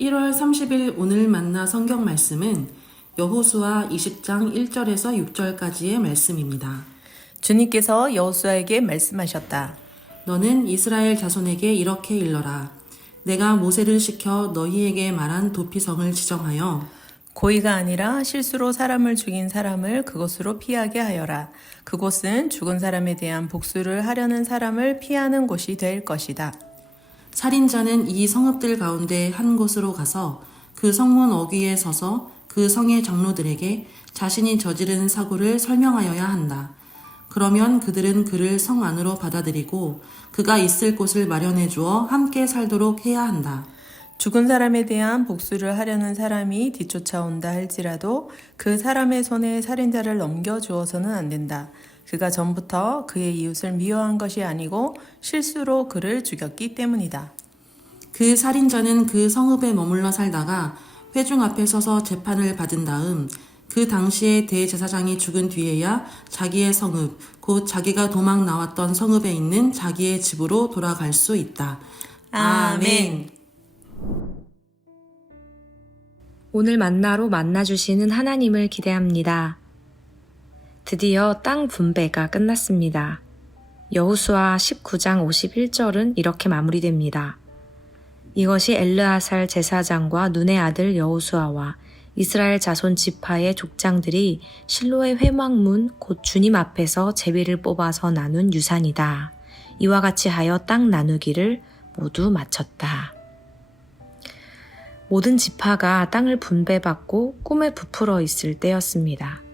1월 30일 오늘 만나 성경 말씀은 여호수아 20장 1절에서 6절까지의 말씀입니다. 주님께서 여호수아에게 말씀하셨다. 너는 이스라엘 자손에게 이렇게 일러라. 내가 모세를 시켜 너희에게 말한 도피성을 지정하여 고의가 아니라 실수로 사람을 죽인 사람을 그곳으로 피하게 하여라. 그곳은 죽은 사람에 대한 복수를 하려는 사람을 피하는 곳이 될 것이다. 살인자는 이 성읍들 가운데 한 곳으로 가서 그 성문 어귀에 서서 그 성의 장로들에게 자신이 저지른 사고를 설명하여야 한다. 그러면 그들은 그를 성 안으로 받아들이고 그가 있을 곳을 마련해 주어 함께 살도록 해야 한다. 죽은 사람에 대한 복수를 하려는 사람이 뒤쫓아온다 할지라도 그 사람의 손에 살인자를 넘겨주어서는 안 된다. 그가 전부터 그의 이웃을 미워한 것이 아니고 실수로 그를 죽였기 때문이다. 그 살인자는 그 성읍에 머물러 살다가 회중 앞에 서서 재판을 받은 다음 그 당시에 대제사장이 죽은 뒤에야 자기의 성읍, 곧 자기가 도망 나왔던 성읍에 있는 자기의 집으로 돌아갈 수 있다. 아멘. 오늘 만나로 만나주시는 하나님을 기대합니다. 드디어 땅 분배가 끝났습니다. 여호수아 19장 51절은 이렇게 마무리됩니다. 이것이 엘르아살 제사장과 눈의 아들 여호수아와 이스라엘 자손 지파의 족장들이 실로의 회막문 곧 주님 앞에서 제비를 뽑아서 나눈 유산이다. 이와 같이 하여 땅 나누기를 모두 마쳤다. 모든 지파가 땅을 분배받고 꿈에 부풀어 있을 때였습니다.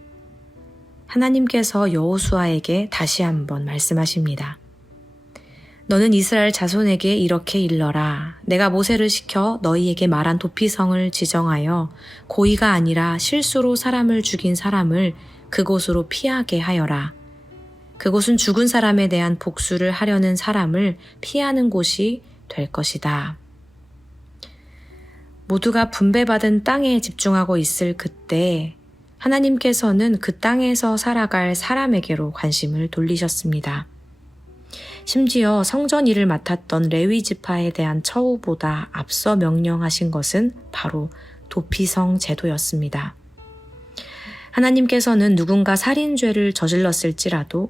하나님께서 여호수아에게 다시 한번 말씀하십니다. 너는 이스라엘 자손에게 이렇게 일러라. 내가 모세를 시켜 너희에게 말한 도피성을 지정하여 고의가 아니라 실수로 사람을 죽인 사람을 그곳으로 피하게 하여라. 그곳은 죽은 사람에 대한 복수를 하려는 사람을 피하는 곳이 될 것이다. 모두가 분배받은 땅에 집중하고 있을 그때 하나님께서는 그 땅에서 살아갈 사람에게로 관심을 돌리셨습니다. 심지어 성전 일을 맡았던 레위 지파에 대한 처우보다 앞서 명령하신 것은 바로 도피성 제도였습니다. 하나님께서는 누군가 살인죄를 저질렀을지라도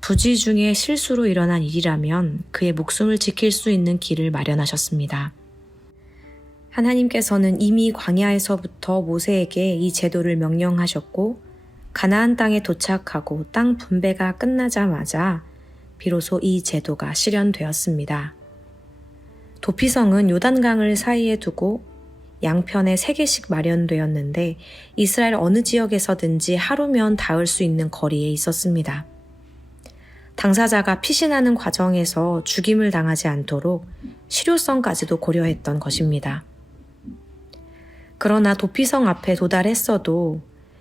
부지 중에 실수로 일어난 일이라면 그의 목숨을 지킬 수 있는 길을 마련하셨습니다. 하나님께서는 이미 광야에서부터 모세에게 이 제도를 명령하셨고 가나안 땅에 도착하고 땅 분배가 끝나자마자 비로소 이 제도가 실현되었습니다. 도피성은 요단강을 사이에 두고 양편에 3개씩 마련되었는데 이스라엘 어느 지역에서든지 하루면 닿을 수 있는 거리에 있었습니다. 당사자가 피신하는 과정에서 죽임을 당하지 않도록 실효성까지도 고려했던 것입니다. 그러나 도피성 앞에 도달했어도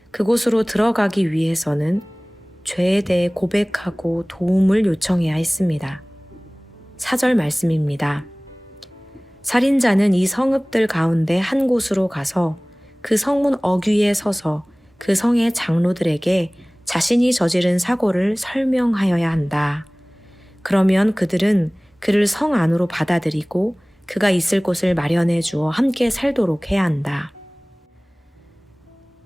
그곳으로 들어가기 위해서는 죄에 대해 고백하고 도움을 요청해야 했습니다. 4절 말씀입니다. 살인자는 이 성읍들 가운데 한 곳으로 가서 그 성문 어귀에 서서 그 성의 장로들에게 자신이 저지른 사고를 설명하여야 한다. 그러면 그들은 그를 성 안으로 받아들이고 그가 있을 곳을 마련해 주어 함께 살도록 해야 한다.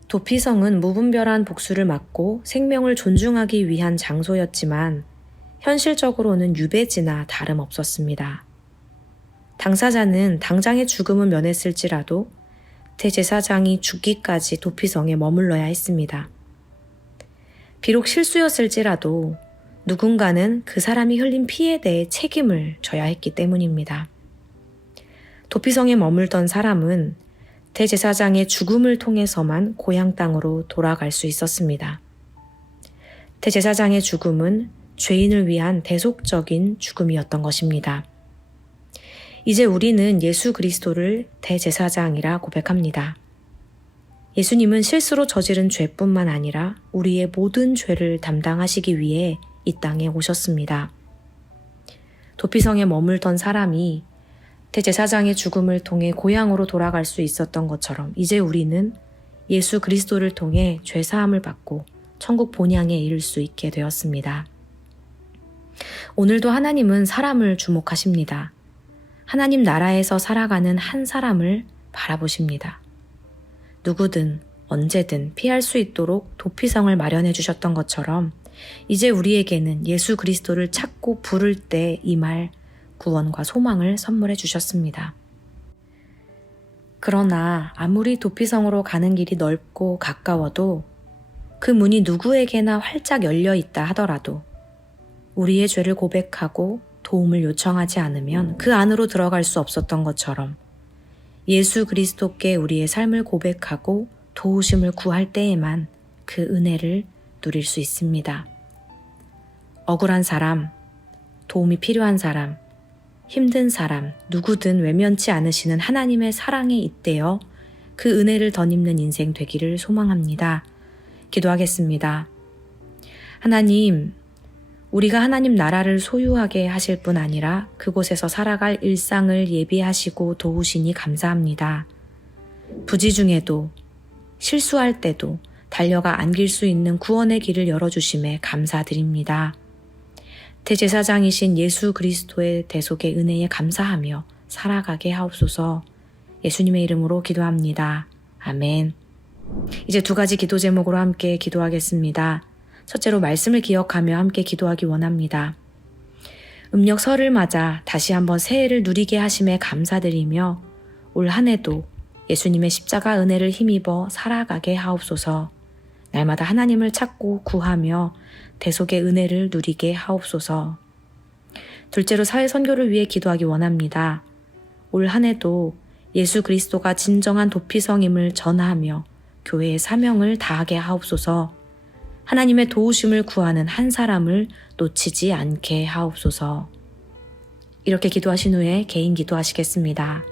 도피성은 무분별한 복수를 막고 생명을 존중하기 위한 장소였지만 현실적으로는 유배지나 다름없었습니다. 당사자는 당장의 죽음은 면했을지라도 대제사장이 죽기까지 도피성에 머물러야 했습니다. 비록 실수였을지라도 누군가는 그 사람이 흘린 피해에 대해 책임을 져야 했기 때문입니다. 도피성에 머물던 사람은 대제사장의 죽음을 통해서만 고향 땅으로 돌아갈 수 있었습니다. 대제사장의 죽음은 죄인을 위한 대속적인 죽음이었던 것입니다. 이제 우리는 예수 그리스도를 대제사장이라 고백합니다. 예수님은 실수로 저지른 죄뿐만 아니라 우리의 모든 죄를 담당하시기 위해 이 땅에 오셨습니다. 도피성에 머물던 사람이 대제사장의 죽음을 통해 고향으로 돌아갈 수 있었던 것처럼 이제 우리는 예수 그리스도를 통해 죄사함을 받고 천국 본향에 이를 수 있게 되었습니다. 오늘도 하나님은 사람을 주목하십니다. 하나님 나라에서 살아가는 한 사람을 바라보십니다. 누구든 언제든 피할 수 있도록 도피성을 마련해 주셨던 것처럼 이제 우리에게는 예수 그리스도를 찾고 부를 때 임할 구원과 소망을 선물해 주셨습니다. 그러나 아무리 도피성으로 가는 길이 넓고 가까워도 그 문이 누구에게나 활짝 열려 있다 하더라도 우리의 죄를 고백하고 도움을 요청하지 않으면 그 안으로 들어갈 수 없었던 것처럼 예수 그리스도께 우리의 삶을 고백하고 도우심을 구할 때에만 그 은혜를 누릴 수 있습니다. 억울한 사람, 도움이 필요한 사람, 힘든 사람, 누구든 외면치 않으시는 하나님의 사랑에 잇대어 그 은혜를 덧입는 인생 되기를 소망합니다. 기도하겠습니다. 하나님, 우리가 하나님 나라를 소유하게 하실 뿐 아니라 그곳에서 살아갈 일상을 예비하시고 도우시니 감사합니다. 부지 중에도 실수할 때도 달려가 안길 수 있는 구원의 길을 열어주심에 감사드립니다. 대제사장이신 예수 그리스도의 대속의 은혜에 감사하며 살아가게 하옵소서. 예수님의 이름으로 기도합니다. 아멘. 이제 두 가지 기도 제목으로 함께 기도하겠습니다. 첫째로 말씀을 기억하며 함께 기도하기 원합니다. 음력 설을 맞아 다시 한번 새해를 누리게 하심에 감사드리며 올 한 해도 예수님의 십자가 은혜를 힘입어 살아가게 하옵소서. 날마다 하나님을 찾고 구하며 대속의 은혜를 누리게 하옵소서. 둘째로 사회 선교를 위해 기도하기 원합니다. 올 한 해도 예수 그리스도가 진정한 도피성임을 전하며 교회의 사명을 다하게 하옵소서. 하나님의 도우심을 구하는 한 사람을 놓치지 않게 하옵소서. 이렇게 기도하신 후에 개인 기도하시겠습니다.